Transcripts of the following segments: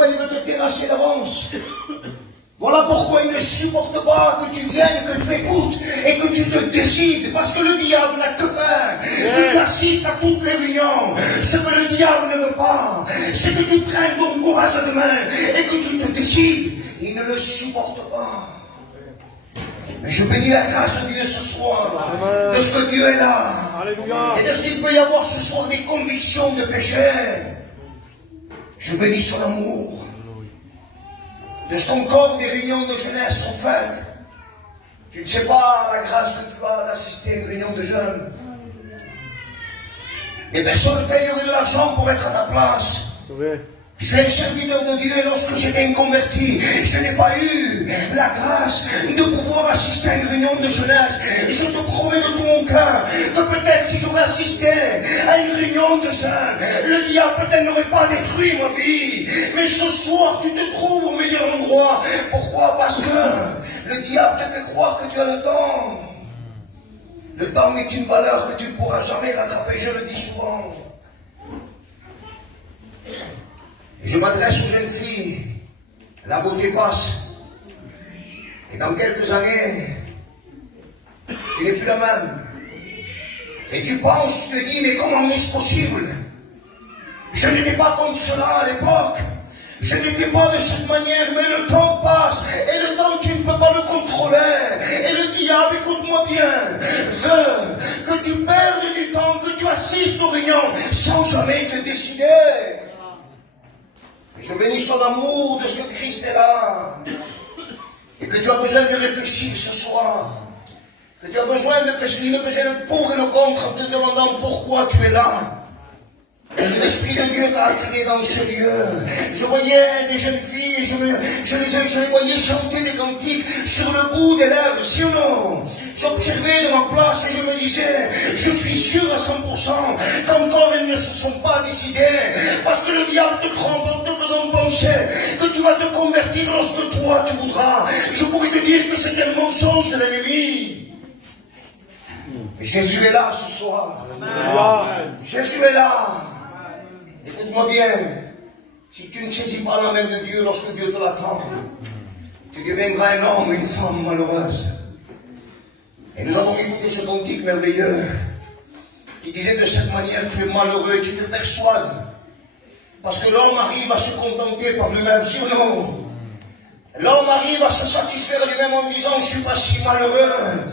pourquoi il veut te terrasser d'avance. Voilà pourquoi il ne supporte pas que tu viennes, que tu écoutes et que tu te décides. Parce que le diable n'a que faire que tu assistes à toutes les réunions. Ce que le diable ne veut pas, c'est que tu prennes ton courage à deux mains et que tu te décides. Il ne le supporte pas. Mais je bénis la grâce de Dieu ce soir, de ce que Dieu est là. Alléluia. Et de ce qu'il peut y avoir ce soir des convictions de péché. Je bénis son amour. De ce qu'encore des réunions de jeunesse sont faites. Tu ne sais pas la grâce que tu as d'assister à une réunion de jeunes. Les personnes payeraient de l'argent pour être à ta place. Je suis un serviteur de Dieu et lorsque j'étais converti, je n'ai pas eu la grâce de pouvoir assister à une réunion de jeunesse. Et je te promets de tout mon cœur que peut-être si j'aurais assisté à une réunion de jeunes, le diable peut-être n'aurait pas détruit ma vie. Mais ce soir, tu te trouves au meilleur endroit. Pourquoi? Parce que le diable te fait croire que tu as le temps. Le temps est une valeur que tu ne pourras jamais rattraper, je le dis souvent. Et je m'adresse aux jeunes filles. La beauté passe. Et dans quelques années, tu n'es plus la même. Et tu penses, tu te dis, mais comment est-ce possible? Je n'étais pas comme cela à l'époque. Je n'étais pas de cette manière, mais le temps passe. Et le temps, tu ne peux pas le contrôler. Et le diable, écoute-moi bien, veut que tu perdes du temps, que tu assistes aux réunions, sans jamais te décider. Je bénis son amour de ce que Christ est là. Et que tu as besoin de réfléchir ce soir. Que tu as besoin de peser le pour et le contre en te demandant pourquoi tu es là. L'Esprit de Dieu t'a attiré dans ce lieu. Je voyais des jeunes filles, je les voyais chanter des cantiques sur le bout des lèvres, si ou non? J'observais de ma place et je me disais, je suis sûr à 100% qu'encore elles ne se sont pas décidées, parce que le diable te trompe en te faisant penser que tu vas te convertir lorsque toi tu voudras. Je pourrais te dire que c'est un mensonge de l'ennemi. Mais Jésus est là ce soir. Amen. Jésus est là. Écoute-moi bien, si tu ne saisis pas la main de Dieu lorsque Dieu te l'attend, tu deviendras un homme, une femme malheureuse. Et nous avons écouté ce cantique merveilleux qui disait de cette manière, tu es malheureux et tu te persuades. Parce que l'homme arrive à se contenter par lui-même, si ou non? L'homme arrive à se satisfaire lui-même en disant, je ne suis pas si malheureux.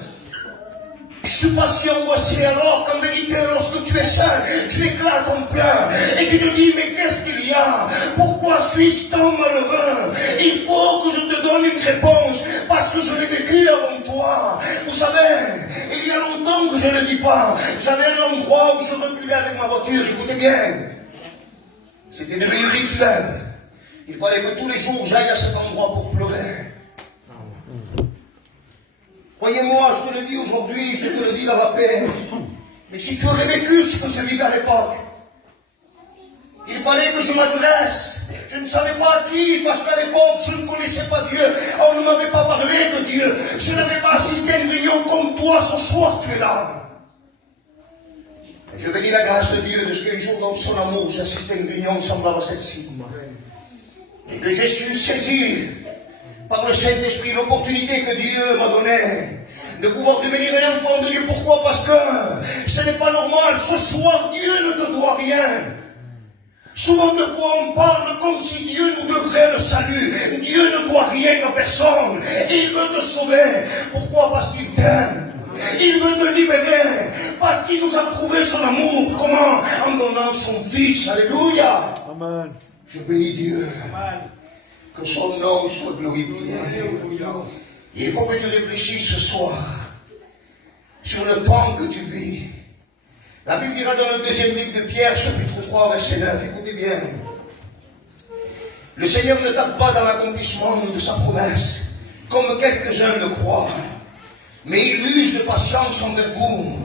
Je suis pas si angoissé, alors qu'en vérité, lorsque tu es seul, tu éclates en pleurs. Et tu te dis, mais qu'est-ce qu'il y a? Pourquoi suis-je tant malheureux? Il faut que je te donne une réponse, parce que je l'ai vécu avant toi. Vous savez, il y a longtemps que je ne le dis pas. J'avais un endroit où je reculais avec ma voiture, écoutez bien. C'était devenu rituel. Il fallait que tous les jours j'aille à cet endroit pour pleurer. Croyez-moi, je te le dis aujourd'hui, je te le dis dans la paix. Mais si tu aurais vécu ce que je vivais à l'époque, il fallait que je m'adresse. Je ne savais pas à qui, parce qu'à l'époque, je ne connaissais pas Dieu. On ne m'avait pas parlé de Dieu. Je n'avais pas assisté à une réunion comme toi, ce soir, tu es là. Et je bénis la grâce de Dieu de ce qu'un jour, dans son amour, j'assistais à une réunion semblable à celle-ci. Et que j'ai su saisir par le Saint-Esprit l'opportunité que Dieu m'a donnée de pouvoir devenir un enfant de Dieu. Pourquoi? Parce que ce n'est pas normal. Ce soir, Dieu ne te doit rien. Souvent de quoi on parle comme si Dieu nous devrait le salut. Dieu ne doit rien à personne. Et il veut te sauver. Pourquoi? Parce qu'il t'aime. Il veut te libérer. Parce qu'il nous a prouvé son amour. Comment? En donnant son Fils. Alléluia. Amen. Je bénis Dieu. Amen. Que son nom soit glorifié. Il faut que tu réfléchisses ce soir sur le temps que tu vis. La Bible dira dans le deuxième livre de Pierre, chapitre 3, verset 9, écoutez bien. Le Seigneur ne tarde pas dans l'accomplissement de sa promesse, comme quelques-uns le croient. Mais il use de patience envers vous,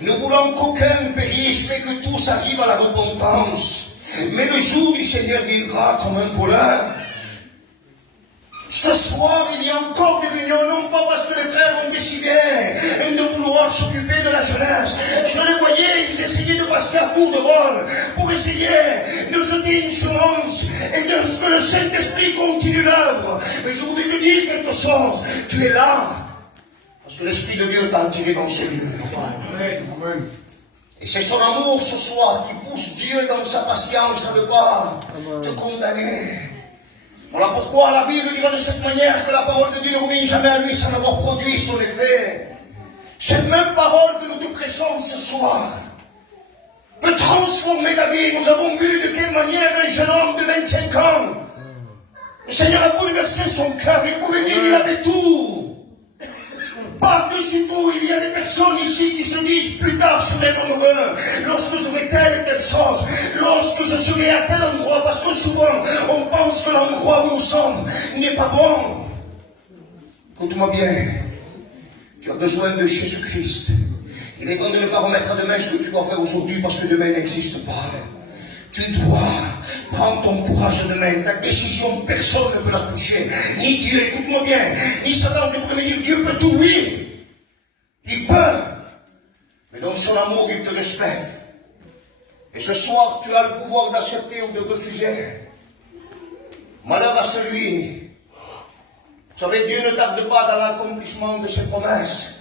ne voulant qu'aucun périsse, mais que tous arrivent à la repentance. Mais le jour du Seigneur viendra comme un voleur. Ce soir, il y a encore des réunions, non pas parce que les frères ont décidé de vouloir s'occuper de la jeunesse. Je les voyais, ils essayaient de passer à tour de rôle pour essayer de jeter une semence et de ce que le Saint-Esprit continue l'œuvre. Mais je voudrais te dire quelque chose. Tu es là parce que l'Esprit de Dieu t'a attiré dans ce lieu. Et c'est son amour ce soir qui pousse Dieu dans sa patience à ne pas te condamner. Voilà pourquoi la Bible dira de cette manière que la parole de Dieu ne revient jamais à lui sans avoir produit son effet. Cette même parole que nous te prêchons ce soir peut transformer ta vie. Nous avons vu de quelle manière un jeune homme de 25 ans, le Seigneur a bouleversé son cœur. Il pouvait dire qu'il avait tout. Par-dessus tout, il y a des personnes ici qui se disent plus tard je serai heureux, lorsque j'aurai telle et telle chose, lorsque je serai à tel endroit, parce que souvent on pense que l'endroit où nous sommes n'est pas bon. Écoute-moi bien, tu as besoin de Jésus-Christ. Il est temps de ne pas remettre à demain ce que tu dois faire aujourd'hui parce que demain n'existe pas. Tu dois prendre ton courage demain. Ta décision, personne ne peut la toucher. Ni Dieu, écoute-moi bien. Ni Satan ne peut me dire Dieu peut tout, oui. Il peut. Mais dans son amour, il te respecte. Et ce soir, tu as le pouvoir d'accepter ou de refuser. Malheur à celui. Vous savez, Dieu ne tarde pas dans l'accomplissement de ses promesses.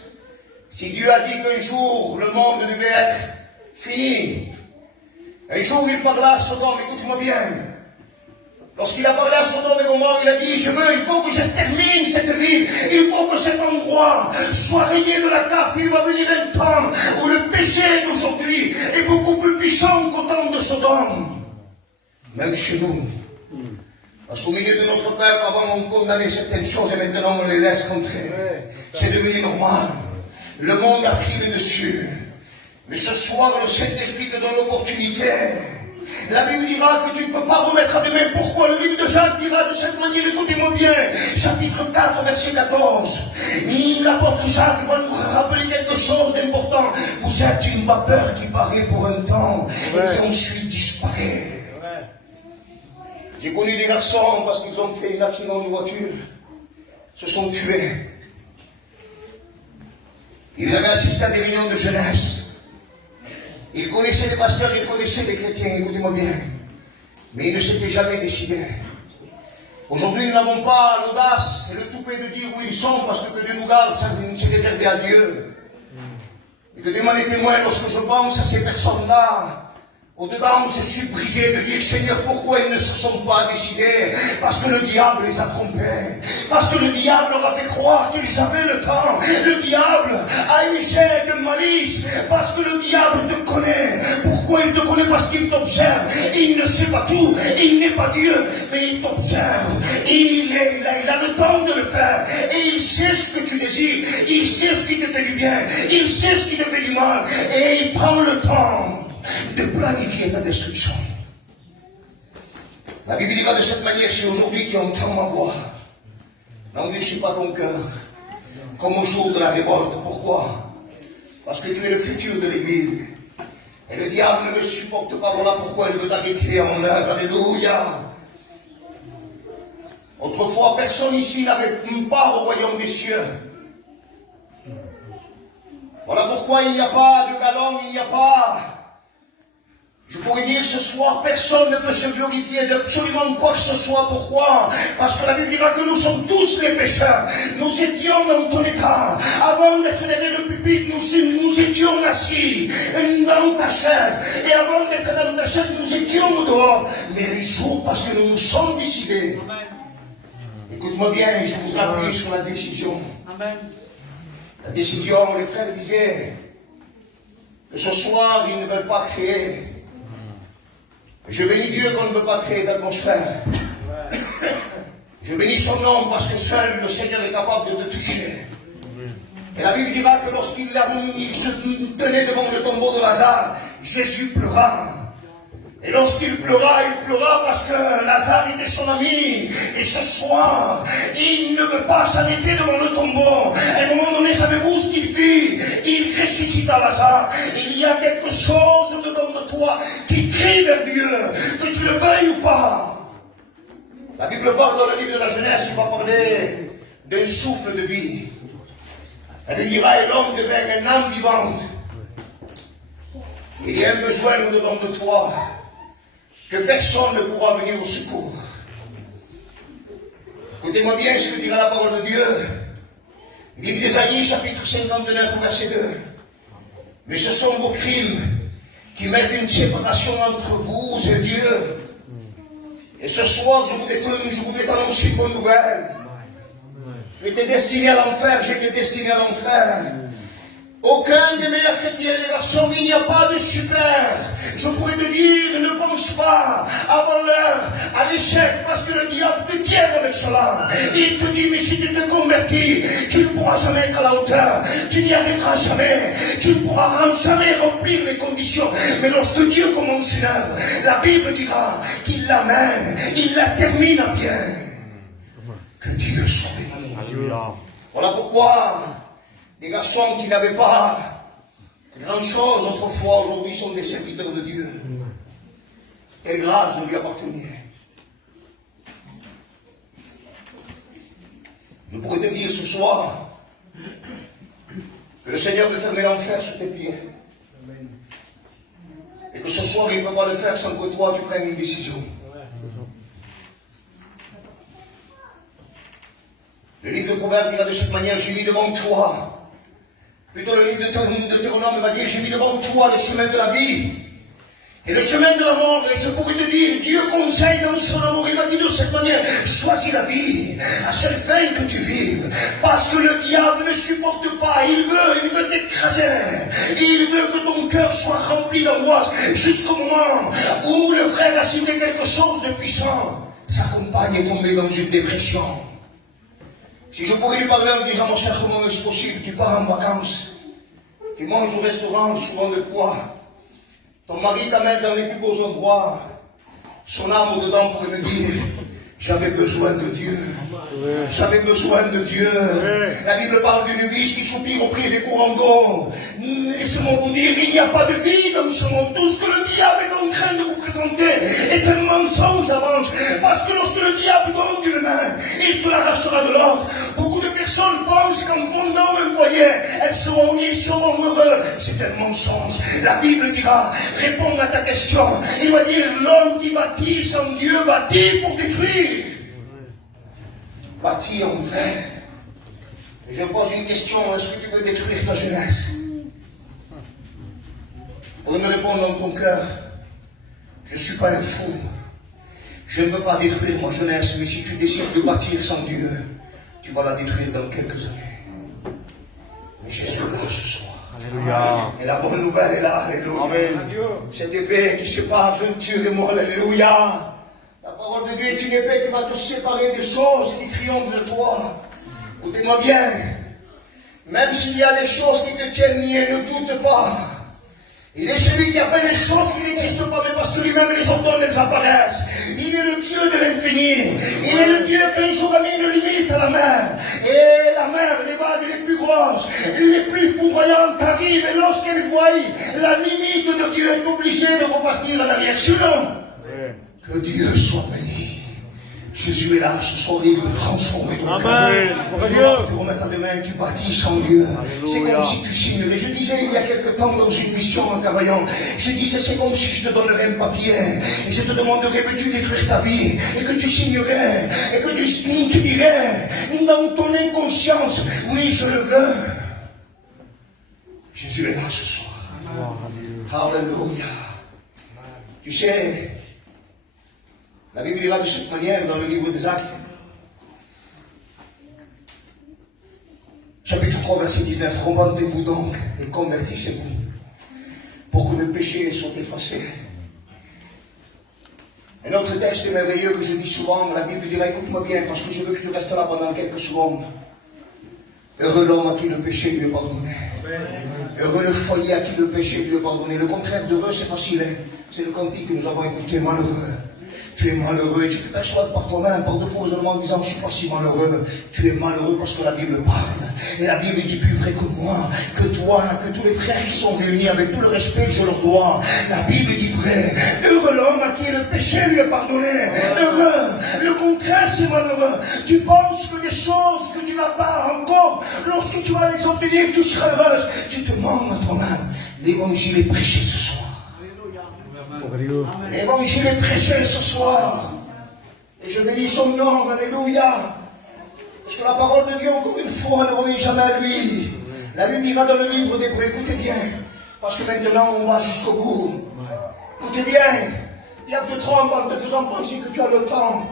Si Dieu a dit qu'un jour, le monde devait être fini, un jour, il parla à Sodome, écoute-moi bien. Lorsqu'il a parlé à Sodome et Gomorrhe, il a dit, il faut que j'extermine cette ville. Il faut que cet endroit soit rayé de la carte. Il va venir un temps où le péché d'aujourd'hui est beaucoup plus puissant qu'au temps de Sodome. Même chez nous. Parce qu'au milieu de notre peuple, avant on condamnait certaines choses et maintenant on les laisse contrer. C'est devenu normal. Le monde a pris le dessus. Mais ce soir, le Saint-Esprit te donne l'opportunité. La Bible dira que tu ne peux pas remettre à demain. Pourquoi? Le livre de Jacques dira de cette manière, écoutez-moi bien, chapitre 4, verset 14. L'apôtre Jacques va nous rappeler quelque chose d'important. Vous êtes une vapeur qui paraît pour un temps et qui ensuite disparaît. J'ai connu des garçons parce qu'ils ont fait un accident de voiture, se sont tués. Ils avaient assisté à des réunions de jeunesse. Ils connaissaient les pasteurs, ils connaissaient les chrétiens, écoutez-moi bien. Mais ils ne s'étaient jamais décidés. Aujourd'hui, nous n'avons pas l'audace et le toupet de dire où ils sont, parce que Dieu nous garde, ça c'est réservé à Dieu. Et que Dieu m'en est témoin lorsque je pense à ces personnes-là. Au-dedans, je suis brisé de dire, Seigneur, pourquoi ils ne se sont pas décidés? Parce que le diable les a trompés. Parce que le diable leur a fait croire qu'ils avaient le temps. Le diable a usé de malice. Parce que le diable te connaît. Pourquoi il te connaît? Parce qu'il t'observe. Il ne sait pas tout. Il n'est pas Dieu. Mais il t'observe. Il a le temps de le faire. Et il sait ce que tu désires. Il sait ce qui te fait du bien. Il sait ce qui te fait du mal. Et il prend le temps de planifier ta destruction. La Bible dira de cette manière, si aujourd'hui tu entends ma voix, n'endurcis pas ton cœur, comme au jour de la révolte. Pourquoi? Parce que tu es le futur de l'Église. Et le diable ne me supporte pas. Voilà pourquoi il veut t'arrêter à mon œuvre. Alléluia. Autrefois, personne ici n'avait part au royaume des cieux. Voilà pourquoi il n'y a pas de galon, il n'y a pas... Je pourrais dire ce soir, personne ne peut se glorifier d'absolument quoi que ce soit. Pourquoi? Parce que la Bible dira que nous sommes tous les pécheurs. Nous étions dans ton état. Avant d'être derrière le pupitre, nous étions assis dans ta chaise. Et avant d'être dans ta chaise, nous étions dehors. Mais un jour, parce que nous nous sommes décidés. Écoute-moi bien, je voudrais appuyer sur la décision. Amen. La décision, les frères disaient que ce soir, ils ne veulent pas créer. Je bénis Dieu qu'on ne veut pas créer d'atmosphère. Je bénis son nom parce que seul le Seigneur est capable de te toucher. Et la Bible dira que lorsqu'il se tenait devant le tombeau de Lazare, Jésus pleura. Et lorsqu'il pleura parce que Lazare était son ami. Et ce soir, il ne veut pas s'arrêter devant le tombeau. À un moment donné, savez-vous ce qu'il fit? Il ressuscita Lazare. Il y a quelque chose dedans de toi qui crie vers Dieu, que tu le veuilles ou pas. La Bible parle dans le livre de la Genèse, il va parler d'un souffle de vie. Elle dira, et l'homme devient une âme vivante. Il y a un besoin au-dedans de toi que personne ne pourra venir au secours. Écoutez-moi bien ce que dira la parole de Dieu. Livre d'Ésaïe, chapitre 59, verset 2. Mais ce sont vos crimes qui mettent une séparation entre vous et Dieu. Et ce soir, je voudrais t'annoncer une bonne nouvelle. Tu étais destiné à l'enfer, j'étais destiné à l'enfer. Aucun des meilleurs chrétiens, les garçons, il n'y a pas de super. Je pourrais te dire, ne pense pas avant l'heure à l'échec, parce que le diable te tient avec cela. Il te dit, mais si tu te convertis, tu ne pourras jamais être à la hauteur. Tu n'y arriveras jamais. Tu ne pourras jamais remplir les conditions. Mais lorsque Dieu commence une œuvre, la Bible dira qu'il l'amène, il la termine à bien. Que Dieu soit béni. Voilà pourquoi des garçons qui n'avaient pas grand-chose autrefois, aujourd'hui sont des serviteurs de Dieu. Quelle grâce de lui appartenir. Je pourrais te dire ce soir que le Seigneur veut fermer l'enfer sous tes pieds. Et que ce soir, il ne peut pas le faire sans que toi, tu prennes une décision. Le livre de Proverbes dira de cette manière, j'ai mis devant toi. Plutôt le livre de Deutéronome va dire, j'ai mis devant toi le chemin de la vie et le chemin de la mort. Et je pourrais te dire, Dieu conseille dans son amour, il va dire de cette manière, choisis la vie, à seule fin que tu vives. Parce que le diable ne supporte pas, il veut t'écraser. Il veut que ton cœur soit rempli d'angoisse jusqu'au moment où le frère a cité quelque chose de puissant. Sa compagne est tombée dans une dépression. Si je pourrais lui parler en disant, mon cher, comment est-ce possible? Tu pars en vacances, tu manges au restaurant souvent de fois, ton mari t'amène dans les plus beaux endroits, son âme au-dedans pourrait me dire, j'avais besoin de Dieu. J'avais besoin de Dieu. La Bible parle d'une biche qui soupire auprès des courants d'eau. Laissez-moi vous dire, il n'y a pas de vie dans ce monde. Tout ce que le diable est en train de vous présenter est un mensonge avance. Parce que lorsque le diable donne d'une main, il te l'arrachera de l'autre. Beaucoup de personnes pensent qu'en fondant un foyer, ils seront heureux. C'est un mensonge. La Bible dira, réponds à ta question. Il va dire, l'homme qui bâtit sans Dieu bâtit pour détruire. Bâti en vain. Et je me pose une question, est-ce que tu veux détruire ta jeunesse? Pour me répondre dans ton cœur, je ne suis pas un fou. Je ne veux pas détruire ma jeunesse, mais si tu décides de bâtir sans Dieu, tu vas la détruire dans quelques années. Mais Jésus est là ce soir. Alléluia. Et la bonne nouvelle est là, alléluia. Amen. Cette épée qui sépare Dieu et moi, alléluia. La parole de Dieu est une épée qui va te séparer des choses qui triomphent de toi. Écoutez-moi bien. Même s'il y a des choses qui te tiennent lié, ne doute pas. Il est celui qui appelle les choses qui n'existent pas, mais parce que lui-même les ordonne, elles apparaissent. Il est le Dieu de l'infini. Il est le Dieu qu'un jour a mis une limite à la mer. Et la mer, les vagues les plus grosses, les plus foudroyantes arrivent. Et lorsqu'elle voit la limite de Dieu, est obligée de repartir en arrière. Sinon, que Dieu soit béni. Jésus est là ce soir, il veut transformer ton cœur. Tu remets ta main, tu bâtis sans Dieu. C'est comme si tu signerais. Je disais il y a quelque temps dans une mission en travaillant, je disais c'est comme si je te donnerais un papier et je te demanderais veux-tu détruire ta vie et que tu signerais et que tu dirais dans ton inconscience oui je le veux. Jésus est là ce soir. Alléluia. Tu sais, la Bible dira de cette manière dans le livre des Actes, chapitre 3, verset 19, repentez-vous donc et convertissez-vous pour que le péché soit effacé. Un autre texte merveilleux que je dis souvent, la Bible dira, écoute-moi bien, parce que je veux que tu restes là pendant quelques secondes. Heureux l'homme à qui le péché lui est pardonné. Heureux le foyer à qui le péché lui est pardonné. Le contraire d'heureux, c'est facile. Hein? C'est le cantique que nous avons écouté, malheureux. Tu es malheureux et tu te persuades par toi-même, par de faux raisonnements en disant je ne suis pas si malheureux. Tu es malheureux parce que la Bible parle. Et la Bible dit plus vrai que moi, que toi, que tous les frères qui sont réunis avec tout le respect que je leur dois. La Bible dit vrai. Heureux l'homme à qui le péché lui est pardonné. Heureux. Le contraire contraire, c'est malheureux. Tu penses que des choses que tu n'as pas encore, lorsque tu vas les obtenir, tu seras heureuse. Tu te mens à toi-même. L'évangile est prêché ce soir. L'évangile est prêché ce soir. Et je bénis son nom, alléluia. Parce que la parole de Dieu, encore une fois, ne revient jamais à lui. La Bible dira dans le livre d'Hébreux, écoutez bien, parce que maintenant on va jusqu'au bout. Écoutez bien, Pierre te trompe en te faisant penser que tu as le temps.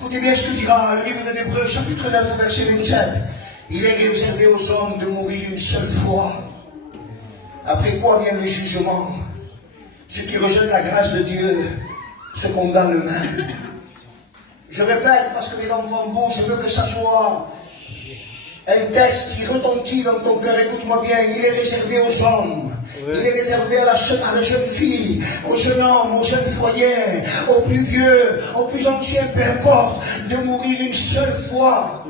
Écoutez bien ce que dira le livre d'Hébreux, chapitre 9, verset 27. Il est réservé aux hommes de mourir une seule fois. Après quoi vient le jugement. Ceux qui rejettent la grâce de Dieu se condamnent eux-mêmes. Je répète, parce que les enfants beaux, je veux que ça soit un test qui retentit dans ton cœur. Écoute-moi bien, il est réservé aux hommes. Il est réservé à la jeune fille, au jeune homme, au jeune foyer, au plus vieux, au plus ancien, peu importe, de mourir une seule fois.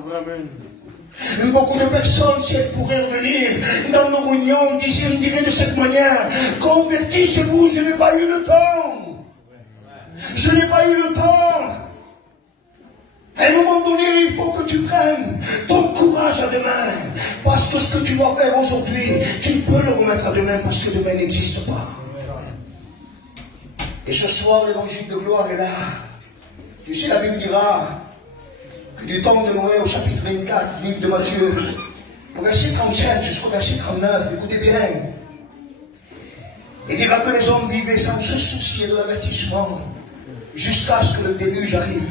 Beaucoup de personnes, si elles pourraient revenir dans nos réunions, diraient de cette manière, convertissez-vous, je n'ai pas eu le temps. Je n'ai pas eu le temps. À un moment donné, il faut que tu prennes ton courage à demain. Parce que ce que tu dois faire aujourd'hui, tu peux le remettre à demain parce que demain n'existe pas. Et ce soir, l'évangile de gloire est là. Tu sais, la Bible dira que du temps de Noé au chapitre 24, livre de Matthieu, au verset 37 jusqu'au verset 39, écoutez bien. Il dira que les hommes vivaient sans se soucier de l'avertissement jusqu'à ce que le déluge arrive.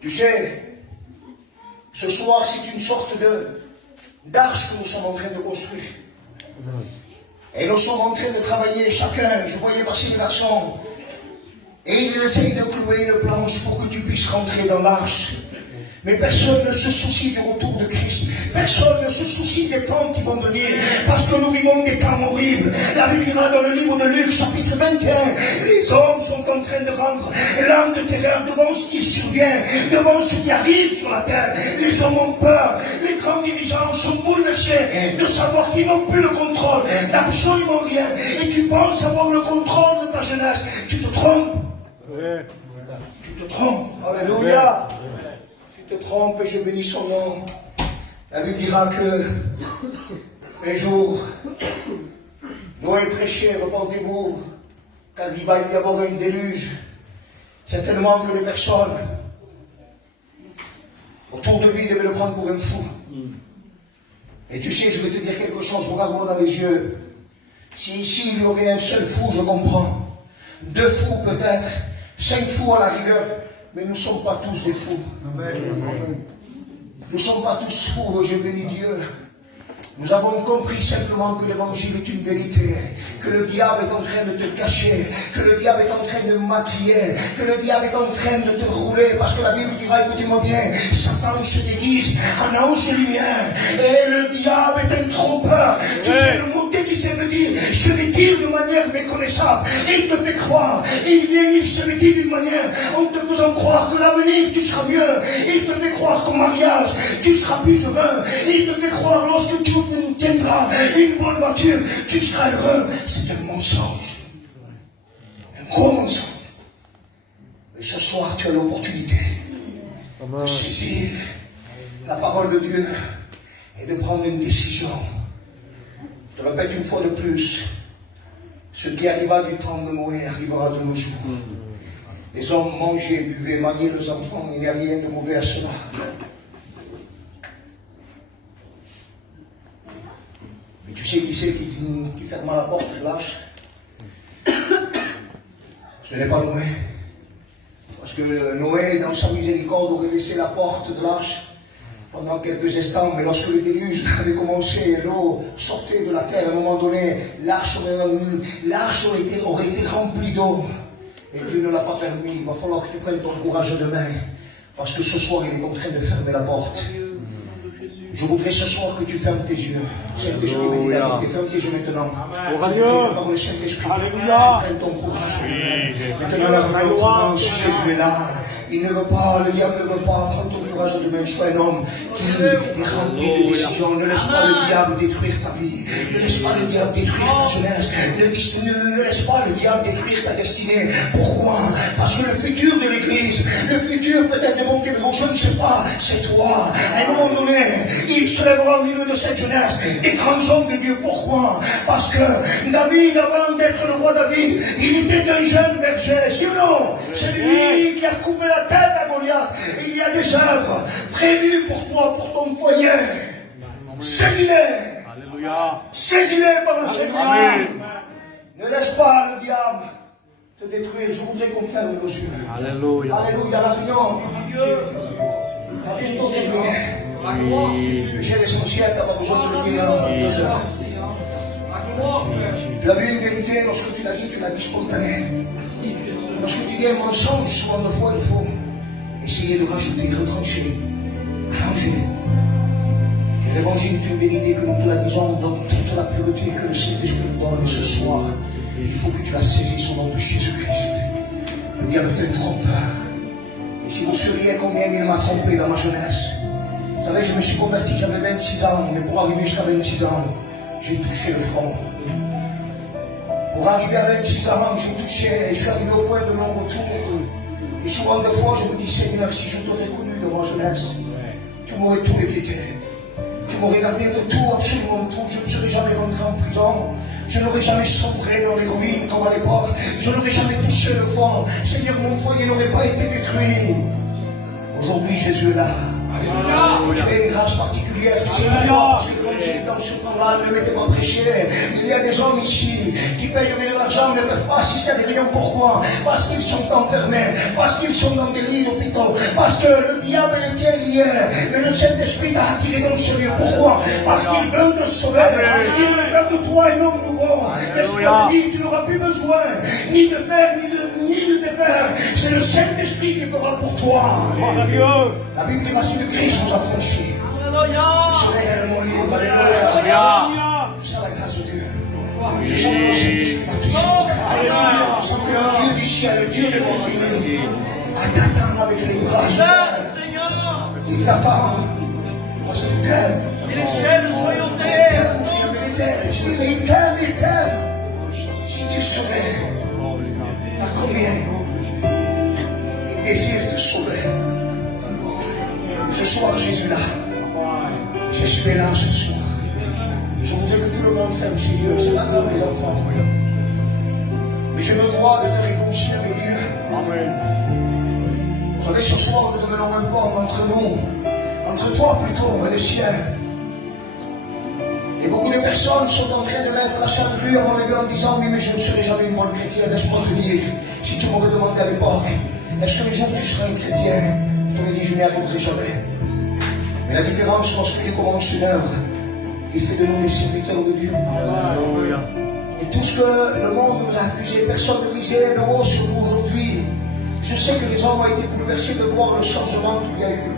Tu sais, ce soir, c'est une sorte d'arche que nous sommes en train de construire. Et nous sommes en train de travailler chacun. Je voyais passer les garçons. Et ils essayent de clouer une planche pour que tu puisses rentrer dans l'arche. Mais personne ne se soucie du retour de Christ. Personne ne se soucie des temps qui vont venir. Parce que nous vivons des temps horribles. La Bible dira dans le livre de Luc, chapitre 21, les hommes sont en train de rendre l'âme de terreur devant ce qui survient, devant ce qui arrive sur la terre. Les hommes ont peur. Les grands dirigeants sont bouleversés de savoir qu'ils n'ont plus le contrôle d'absolument rien. Et tu penses avoir le contrôle de ta jeunesse. Tu te trompes. Tu te trompes. Alléluia. Tu te trompes et je bénis son nom. La Bible dira que un jour, Noé prêchait, repentez-vous, car il va y avoir un déluge. Certainement que les personnes autour de lui devaient le prendre pour un fou. Et tu sais, je vais te dire quelque chose, regarde-moi dans les yeux. Si ici il y aurait un seul fou, je comprends. 2 fous peut-être, 5 fous à la rigueur. Mais nous ne sommes pas tous des fous. Nous ne sommes pas tous fous, je bénis Dieu. Nous avons compris simplement que l'évangile est une vérité, que le diable est en train de te cacher, que le diable est en train de maquiller, que le diable est en train de te rouler, parce que la Bible dira, écoutez-moi bien, Satan se déguise en ange de lumière, et le diable est un trompeur. Tu sais, le mot déguisé veut dire, se vêtir de manière méconnaissable. Il te fait croire, il vient, il se vêtit d'une manière, en te faisant croire que l'avenir, tu seras mieux. Il te fait croire qu'au mariage, tu seras plus heureux. Il te fait croire lorsque tu tiendras une bonne voiture, tu seras heureux. C'est un mensonge. Un gros mensonge. Mais ce soir, tu as l'opportunité de saisir la parole de Dieu et de prendre une décision. Je te répète une fois de plus, ce qui arriva du temps de Noé arrivera de nos jours. Les hommes mangeaient, buvaient, maniaient leurs enfants, il n'y a rien de mauvais à cela. Mais tu sais qui c'est qui ferma la porte de l'arche? Ce n'est pas Noé. Parce que Noé, dans sa miséricorde, aurait laissé la porte de l'arche pendant quelques instants, mais lorsque le déluge avait commencé, l'eau sortait de la terre, à un moment donné, l'arche aurait été remplie d'eau. Et Dieu ne l'a pas permis. Il va falloir que tu prennes ton courage demain. Parce que ce soir, il est en train de fermer la porte. Je voudrais ce soir que tu fermes tes yeux. Saint-Esprit, bénis la vérité. Ferme tes yeux maintenant. Par le Saint-Esprit, prenne ton courage. Maintenant, la réunion commence. Jésus est là. Il ne veut pas, le diable ne veut pas. Prends ton courage demain. Sois un homme qui est rempli de décisions. Ne laisse pas le diable détruire ta vie. Ne laisse pas le diable détruire ta jeunesse. Ne laisse pas le diable détruire ta destinée. Pourquoi? Parce que le futur de l'Église, le futur peut-être de Montebello, je ne sais pas, c'est toi. À un moment donné, il se lèvera au milieu de cette jeunesse des grands hommes de Dieu. Pourquoi? Parce que David, avant d'être le roi David, il était un jeune berger. Si ou non? C'est lui qui a coupé la tête à Goliath. Et il y a des œuvres prévues pour toi, pour ton foyer. Saisis-les. Saisis-les par le Seigneur. Ne laisse pas le diable te détruire. Je voudrais qu'on ferme nos yeux. Alléluia. Alléluia. La réunion va bientôt terminer. J'ai l'essentiel, tu n'as pas besoin de le dire en 2 heures. Tu as vu une vérité, lorsque tu l'as dit spontané. Lorsque tu dis un mensonge, souvent de fois, il faut essayer de rajouter, retrancher, arranger. L'évangile est une vérité que nous te la disons dans toute la pureté que le Saint-Esprit nous donne. Et ce soir, il faut que tu la saisisses au nom de Jésus-Christ. Le diable est un trompeur. Et si vous sauriez combien il m'a trompé dans ma jeunesse. Vous savez, je me suis converti, j'avais 26 ans, mais pour arriver jusqu'à 26 ans, j'ai touché le front. Pour arriver à 26 ans, j'ai touché, et je suis arrivé au point de non-retour. Et souvent de fois, je me dis, Seigneur, si je t'aurais connu de ma jeunesse, tu m'aurais tout évité. Tu m'aurais gardé de tout, absolument tout. Je ne serais jamais rentré en prison. Je n'aurais jamais sombré dans les ruines comme à l'époque. Je n'aurais jamais touché le fond. Seigneur, mon foyer n'aurait pas été détruit. Aujourd'hui, Jésus est là. Tu as une grâce particulière, tu sais pourquoi? Parce que quand j'étais dans ce temps-là, ne m'était pas prêché. Il y a des hommes ici qui payeraient de l'argent, ne peuvent pas assister à des réunions. Pourquoi? Parce qu'ils sont enfermés, parce qu'ils sont dans des lits d'hôpitaux, parce que le diable les tient liés. Mais le Saint-Esprit t'a attiré dans ce lieu. Pourquoi? Parce qu'il veut te sauver. Il veut faire de toi un homme nouveau. L'Esprit dit, tu n'auras plus besoin ni de faire, ni de défaire. C'est le Saint-Esprit qui fera pour toi. La Bible dit, voici le Christ nous a franchis. Le soleil est mon libre. Alléluia. C'est la grâce de Dieu. Je sens que le Saint-Esprit m'a touché. Je sens que le Dieu du ciel, le Dieu de mon royaume, t'attend avec les bras. Il t'attend. Parce qu'il t'aime. Il cherche de soyauté. Il t'aime. Je dis, mais il t'aime. Si tu saurais, à combien il désire te sauver. Ce soir, Jésus là. Jésus est là ce soir. Je voudrais que tout le monde ferme ses yeux. C'est pas grave, les enfants. Mais je me dois de te réconcilier avec Dieu. Amen. Vous savez, ce soir, nous devenons un pont entre nous, entre toi plutôt et le ciel. Et beaucoup de personnes sont en train de mettre la charrue à mon égard en disant, oui, mais je ne serai jamais une bonne chrétienne. Laisse-moi te dire, si tu m'aurais demandé à l'époque, est-ce que le jour où tu seras un chrétien, tu m'aurais dit, je n'y arriverai jamais. Mais la différence, lorsqu'il commence une œuvre, il fait de nous les serviteurs de Dieu. Et tout ce que le monde nous a accusé, personne ne misait le haut sur nous aujourd'hui. Je sais que les hommes ont été bouleversés de voir le changement qu'il y a eu.